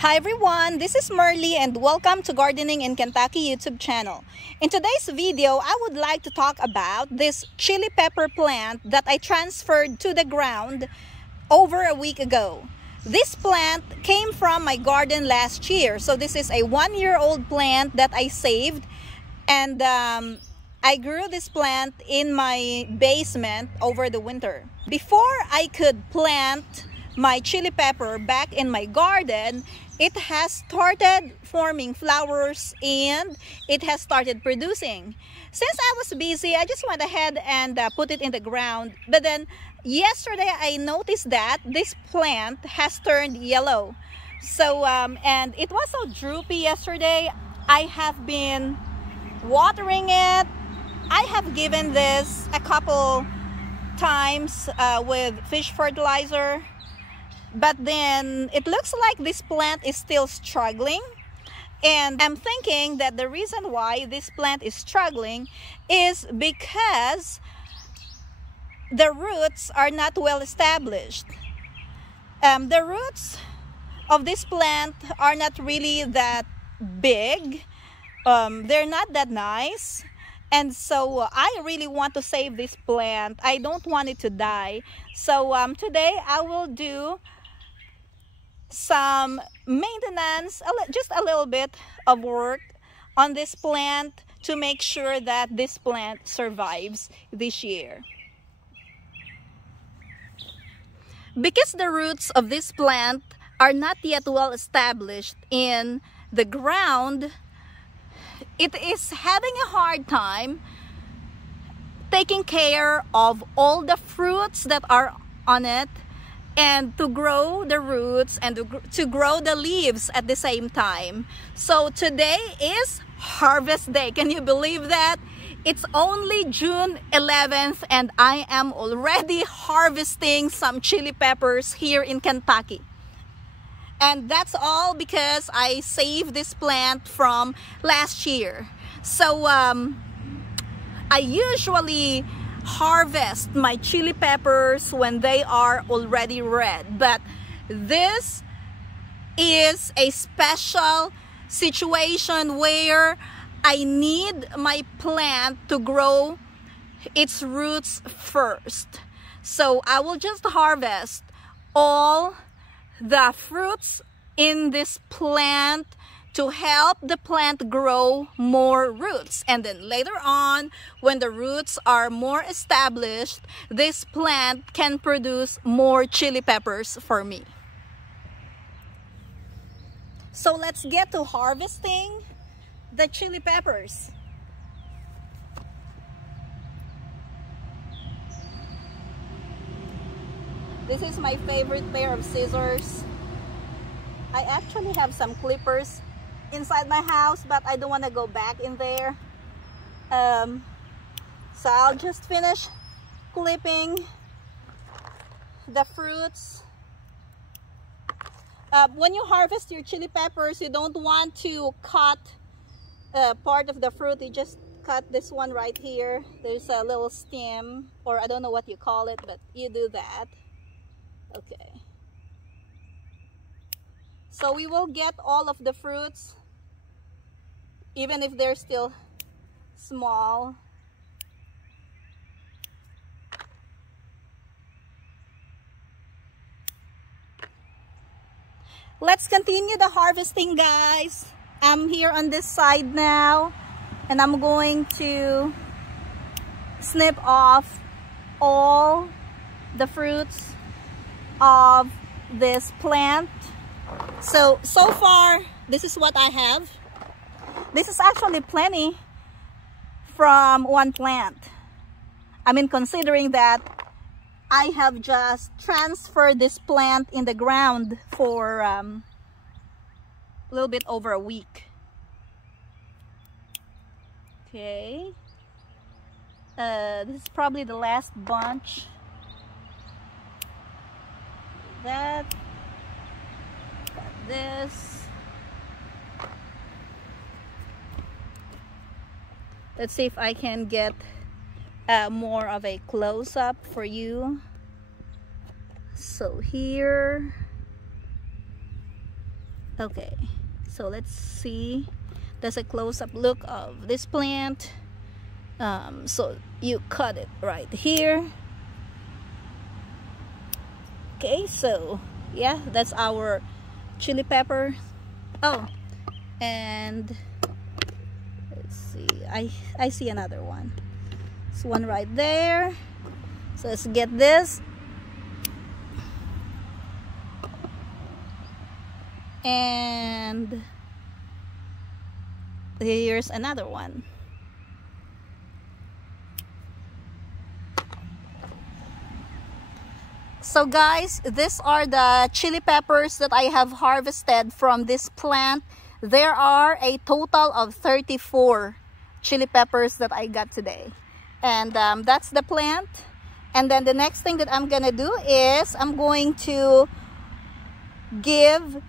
Hi everyone, this is Merly and welcome to Gardening in Kentucky YouTube channel. In today's video, I would like to talk about this chili pepper plant that I transferred to the ground over a week ago. This plant came from my garden last year. So this is a 1-year-old plant that I saved, and I grew this plant in my basement over the winter. Before I could plant my chili pepper back in my garden, it has started forming flowers and it has started producing. Since I was busy, I just went ahead and put it in the ground. But then yesterday I noticed that this plant has turned yellow. So and it was so droopy yesterday. I have been watering it. I have given this a couple times with fish fertilizer. But then it looks like this plant is still struggling, and I'm thinking that the reason why this plant is struggling is because the roots are not well established. The roots of this plant are not really that big. They're not that nice. And so I really want to save this plant. I don't want it to die. So today I will do some maintenance, just a little bit of work on this plant to make sure that this plant survives this year. Because the roots of this plant are not yet well established in the ground, it is having a hard time taking care of all the fruits that are on it, and to grow the roots and to grow the leaves at the same time. So today is harvest day. Can you believe that? It's only June 11th and I am already harvesting some chili peppers here in Kentucky. And that's all because I saved this plant from last year. So I usually harvest my chili peppers when they are already red, but this is a special situation where I need my plant to grow its roots first. So I will just harvest all the fruits in this plant to help the plant grow more roots, and then later on, when the roots are more established, this plant can produce more chili peppers for me. So let's get to harvesting the chili peppers. This is my favorite pair of scissors. I actually have some clippers inside my house, but I don't want to go back in there. So I'll just finish clipping the fruits. When you harvest your chili peppers, you don't want to cut part of the fruit. You just cut this one right here. There's a little stem, or I don't know what you call it, but you do that. Okay. So we will get all of the fruits, even if they're still small. Let's continue the harvesting, guys. I'm here on this side now, and I'm going to snip off all the fruits of this plant. So far, this is what I have. This is actually plenty from one plant. I mean, considering that I have just transferred this plant in the ground for a little bit over a week. Okay. This is probably the last bunch. That. This. Let's see if I can get more of a close-up for you. So here, Okay, so let's see. That's a close-up look of this plant. So you cut it right here. Okay, so yeah, that's our chili pepper. Oh, and let's see, I see another one. This one right there. So let's get this. And here's another one. So guys, these are the chili peppers that I have harvested from this plant. There are a total of 34 chili peppers that I got today. And that's the plant. And then the next thing that I'm gonna do is I'm going to give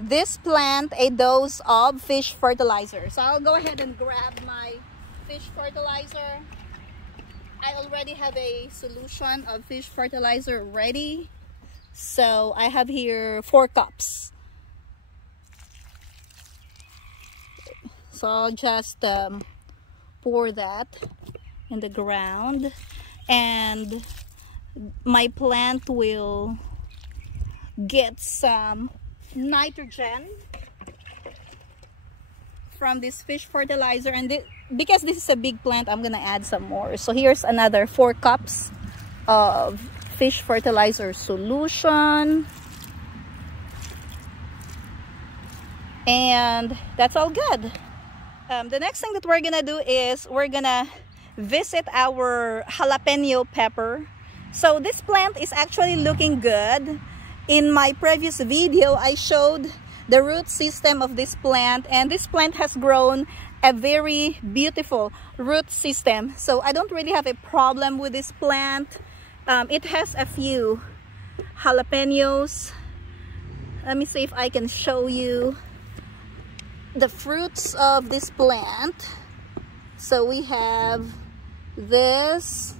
this plant a dose of fish fertilizer. So I'll go ahead and grab my fish fertilizer. I already have a solution of fish fertilizer ready. So I have here 4 cups. So I'll just pour that in the ground, and my plant will get some nitrogen from this fish fertilizer. And because this is a big plant, I'm gonna add some more. So here's another 4 cups of fish fertilizer solution, and that's all good. The next thing that we're gonna do is we're gonna visit our jalapeno pepper. So this plant is actually looking good. In my previous video, I showed the root system of this plant, and this plant has grown a very beautiful root system. So I don't really have a problem with this plant. It has a few jalapenos. Let me see if I can show you the fruits of this plant. So we have this,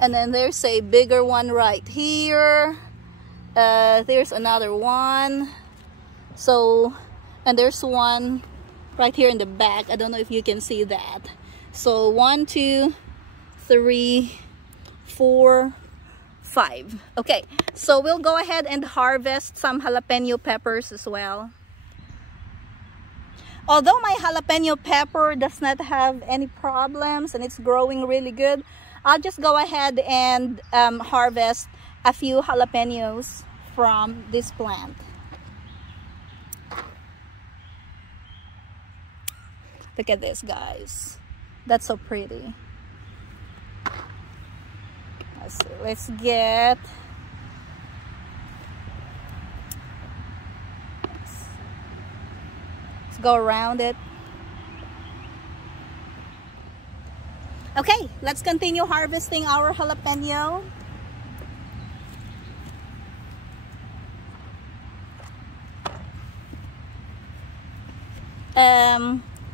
and then there's a bigger one right here. There's another one. So, and there's one right here in the back. I don't know if you can see that. So 1, 2, 3, 4, 5. Okay, so we'll go ahead and harvest some jalapeno peppers as well. Although my jalapeno pepper does not have any problems and it's growing really good, I'll just go ahead and harvest a few jalapenos from this plant. Look at this, guys. That's so pretty. Let's get... Let's go around it. Okay, let's continue harvesting our jalapeno.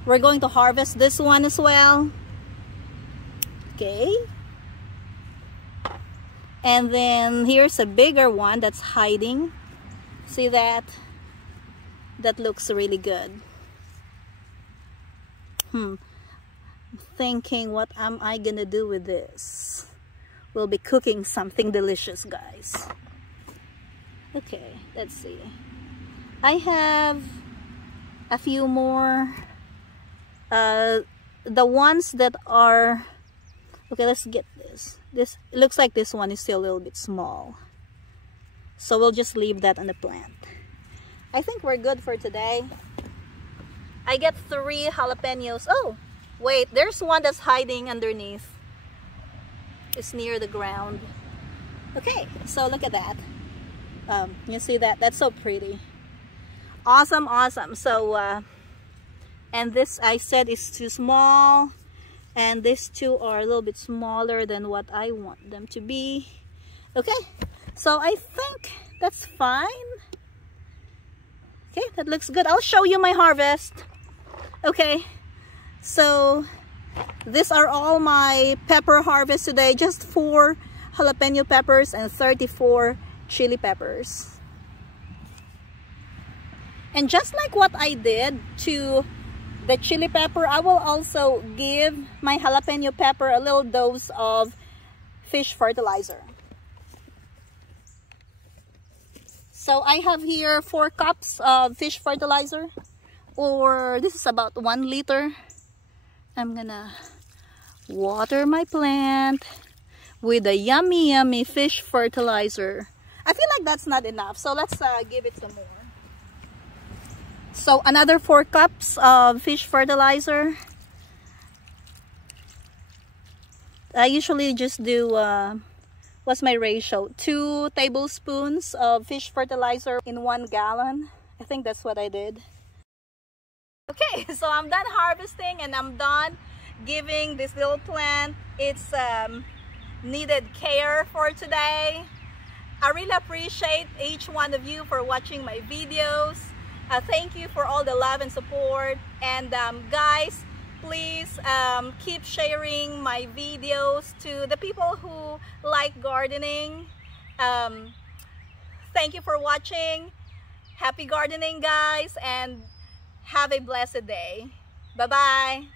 We're going to harvest this one as well. Okay. And then here's a bigger one that's hiding. See that? That looks really good. Thinking, what am I gonna do with this? We'll be cooking something delicious, guys. Okay, let's see. I have a few more. The ones that are... Okay, let's get this. This looks like this one is still a little bit small. So we'll just leave that on the plant. I think we're good for today. I get 3 jalapenos. Oh, wait, there's one that's hiding underneath. It's near the ground. Okay, so look at that. You see that? That's so pretty. Awesome, awesome. So, and this I said is too small. And these 2 are a little bit smaller than what I want them to be. Okay, so I think that's fine. Okay, that looks good. I'll show you my harvest. Okay, so these are all my pepper harvest today. Just 4 jalapeno peppers and 34 chili peppers. And just like what I did to the chili pepper, I will also give my jalapeno pepper a little dose of fish fertilizer. So I have here 4 cups of fish fertilizer, or this is about 1 liter. I'm gonna water my plant with a yummy fish fertilizer. I feel like that's not enough, so let's give it some more. So another 4 cups of fish fertilizer. I usually just do, what's my ratio? 2 tablespoons of fish fertilizer in 1 gallon. I think that's what I did. Okay, so I'm done harvesting and I'm done giving this little plant its needed care for today. I really appreciate each one of you for watching my videos. Thank you for all the love and support. And guys, please keep sharing my videos to the people who like gardening. Thank you for watching. Happy gardening, guys, and have a blessed day. Bye-bye.